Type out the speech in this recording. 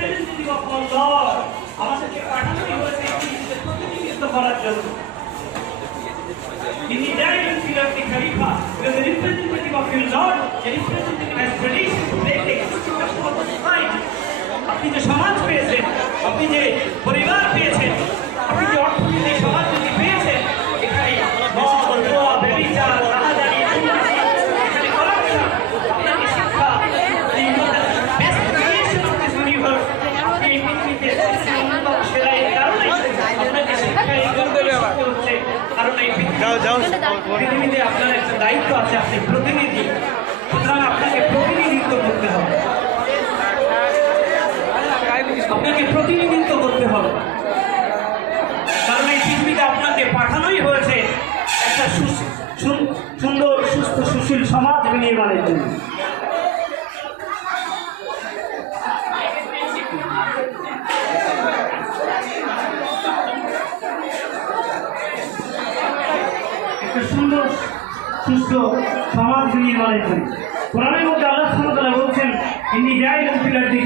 Representative of our Lord. আমাদেরকে পাঠানোই হয়েছে পৃথিবীতে প্রতিনিধিত্ব করার জন্য। In the dynasty of the Khalifa, we are the representative of your Lord, the representative has tradition to make the existence of the society. আপনি যে সমাজ পেয়েছেন, আপনি যে পরিবার পৃথিবীতে আপনার একটা দায়িত্ব আছে, আপনি প্রতিনিধি। সুতরাং আপনাকে প্রতিনিধিত্ব করতে হবে। আপনাকে প্রতিনিধিত্ব করতে হবে। কারণ এই পৃথিবীতে আপনাকে পাঠানোই হয়েছে একটা সুন্দর, সুস্থ, সুশীল সমাজ নির্মাণের জন্য। একটা সুন্দর সুস্থ সমাজ বিনির্মাণের জন্য কোরআনের মধ্যে আল্লাহ সুবহানাহু বলছেন তিনি আরদি